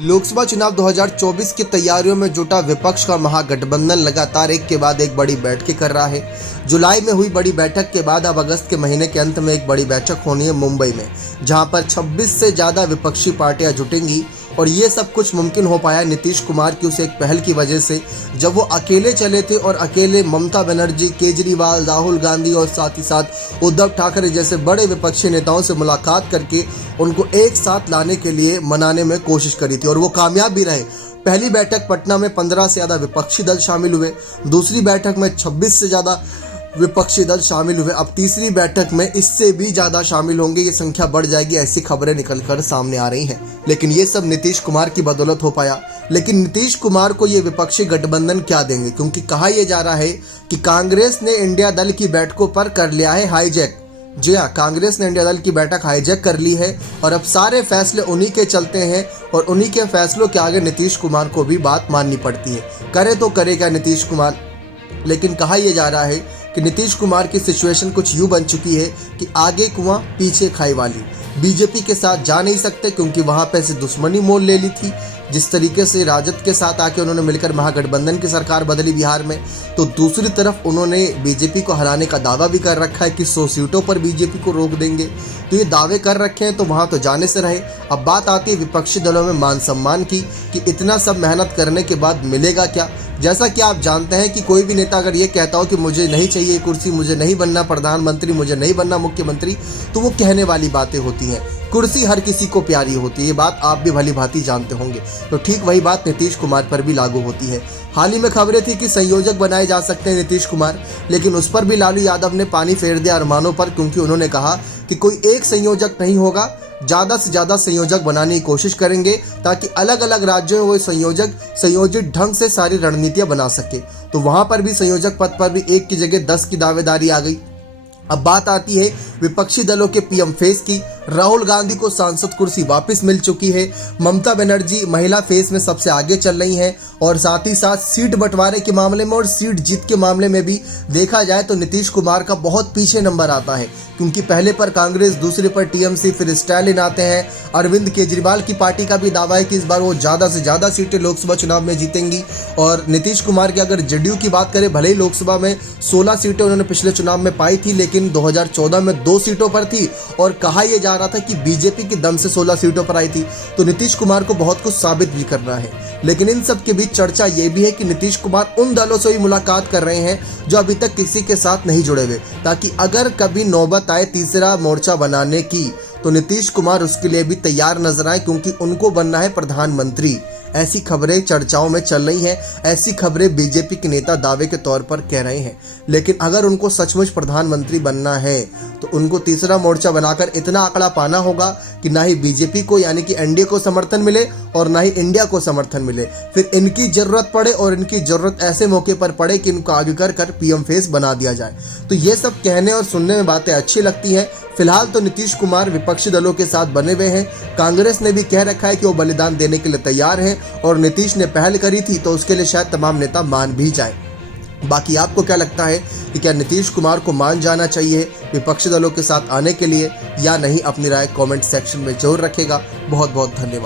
लोकसभा चुनाव 2024 की तैयारियों में जुटा विपक्ष का महागठबंधन लगातार एक के बाद एक बड़ी बैठकें कर रहा है। जुलाई में हुई बड़ी बैठक के बाद अब अगस्त के महीने के अंत में एक बड़ी बैठक होनी है मुंबई में, जहां पर 26 से ज़्यादा विपक्षी पार्टियां जुटेंगी। और ये सब कुछ मुमकिन हो पाया नीतीश कुमार की उस एक पहल की वजह से, जब वो अकेले चले थे और अकेले ममता बनर्जी, केजरीवाल, राहुल गांधी और साथ ही साथ उद्धव ठाकरे जैसे बड़े विपक्षी नेताओं से मुलाकात करके उनको एक साथ लाने के लिए मनाने में कोशिश करी थी और वो कामयाब भी रहे। पहली बैठक पटना में 15 से ज़्यादा विपक्षी दल शामिल हुए, दूसरी बैठक में 26 से ज़्यादा विपक्षी दल शामिल हुए, अब तीसरी बैठक में इससे भी ज़्यादा शामिल होंगे, ये संख्या बढ़ जाएगी, ऐसी खबरें निकलकर सामने आ रही हैं। लेकिन ये सब नीतीश कुमार की बदौलत हो पाया। लेकिन नीतीश कुमार को ये विपक्षी गठबंधन क्या देंगे, क्योंकि कहा यह जा रहा है कि कांग्रेस ने इंडिया दल की बैठकों पर कर लिया है हाईजैक। जी हाँ, कांग्रेस ने इंडिया दल की बैठक हाईजैक कर ली है और अब सारे फैसले उन्हीं के चलते हैं और उन्हीं के फैसलों के आगे नीतीश कुमार को भी बात माननी पड़ती है। करे तो करेगा नीतीश कुमार। लेकिन कहा यह जा रहा है कि नीतीश कुमार की सिचुएशन कुछ यूं बन चुकी है कि आगे कुआं पीछे खाई वाली। बीजेपी के साथ जा नहीं सकते क्योंकि वहां पे से दुश्मनी मोल ले ली थी। जिस तरीके से राजद के साथ आके उन्होंने मिलकर महागठबंधन की सरकार बदली बिहार में, तो दूसरी तरफ उन्होंने बीजेपी को हराने का दावा भी कर रखा है कि 100 सीटों पर बीजेपी को रोक देंगे। तो ये दावे कर रखे हैं, तो वहां तो जाने से रहे। अब बात आती है विपक्षी दलों में मान सम्मान की कि इतना सब मेहनत करने के बाद मिलेगा क्या। जैसा कि आप जानते हैं कि कोई भी नेता अगर ये कहता हो कि मुझे नहीं चाहिए कुर्सी, मुझे नहीं बनना प्रधानमंत्री, मुझे नहीं बनना मुख्यमंत्री, तो वो कहने वाली बातें होती हैं। कुर्सी हर किसी को प्यारी होती है, ये बात आप भी भली भांति जानते होंगे। तो ठीक वही बात नीतीश कुमार पर भी लागू होती है। हाल ही में खबरें थी कि संयोजक बनाए जा सकते हैं नीतीश कुमार, लेकिन उस पर भी लालू यादव ने पानी फेर दिया अरमानों पर, क्योंकि उन्होंने कहा कि कोई एक संयोजक नहीं होगा, ज़्यादा से ज़्यादा संयोजक बनाने की कोशिश करेंगे ताकि अलग अलग राज्यों में वो संयोजक संयोजित ढंग से सारी रणनीतियां बना सके। तो वहां पर भी संयोजक पद पर भी 1 की जगह 10 की दावेदारी आ गई। अब बात आती है विपक्षी दलों के पीएम फेस की। राहुल गांधी को सांसद कुर्सी वापस मिल चुकी है। ममता बनर्जी महिला फेस में सबसे आगे चल रही हैं और साथ ही साथ सीट बंटवारे के मामले में और सीट जीत के मामले में भी देखा जाए तो नीतीश कुमार का बहुत पीछे नंबर आता है, क्योंकि पहले पर कांग्रेस, दूसरे पर टीएमसी, फिर स्टैलिन आते हैं। अरविंद केजरीवाल की पार्टी का भी दावा है कि इस बार वो ज़्यादा से ज़्यादा सीटें लोकसभा चुनाव में जीतेंगी। और नीतीश कुमार की अगर जेडीयू की बात करें, भले ही लोकसभा में 16 सीटें उन्होंने पिछले चुनाव में पाई थी, लेकिन 2014 में 2 सीटों पर थी और कहा यह जा रहा था कि बीजेपी के दम से 16 सीटों पर आई थी। तो नीतीश कुमार को बहुत कुछ साबित भी करना है। लेकिन इन सब के बीच चर्चा ये भी है कि नीतीश कुमार उन दलों से भी मुलाकात कर रहे हैं जो अभी तक किसी के साथ नहीं जुड़े हुए, ताकि अगर कभी नौबत आए तीसरा मोर्चा बनाने की, तो नीतीश कुमार उसके लिए भी तैयार नजर आए, क्योंकि उनको बनना है प्रधानमंत्री। ऐसी खबरें चर्चाओं में चल रही हैं, ऐसी खबरें बीजेपी के नेता दावे के तौर पर कह रहे हैं। लेकिन अगर उनको सचमुच प्रधानमंत्री बनना है तो उनको तीसरा मोर्चा बनाकर इतना आंकड़ा पाना होगा कि ना ही बीजेपी को यानी कि एनडीए को समर्थन मिले और ना ही इंडिया को समर्थन मिले। फिर इनकी जरूरत पड़े और इनकी जरूरत ऐसे मौके पर पड़े कि इनको आगे कर पीएम फेस बना दिया जाए। तो ये सब कहने और सुनने में बातें अच्छी लगती हैं। फिलहाल तो नीतीश कुमार विपक्षी दलों के साथ बने हुए हैं। कांग्रेस ने भी कह रखा है कि वो बलिदान देने के लिए तैयार है और नीतीश ने पहल करी थी तो उसके लिए शायद तमाम नेता मान भी जाए। बाकी आपको क्या लगता है कि क्या नीतीश कुमार को मान जाना चाहिए विपक्षी दलों के साथ आने के लिए या नहीं? अपनी राय कमेंट सेक्शन में जरूर रखेगा। बहुत बहुत धन्यवाद।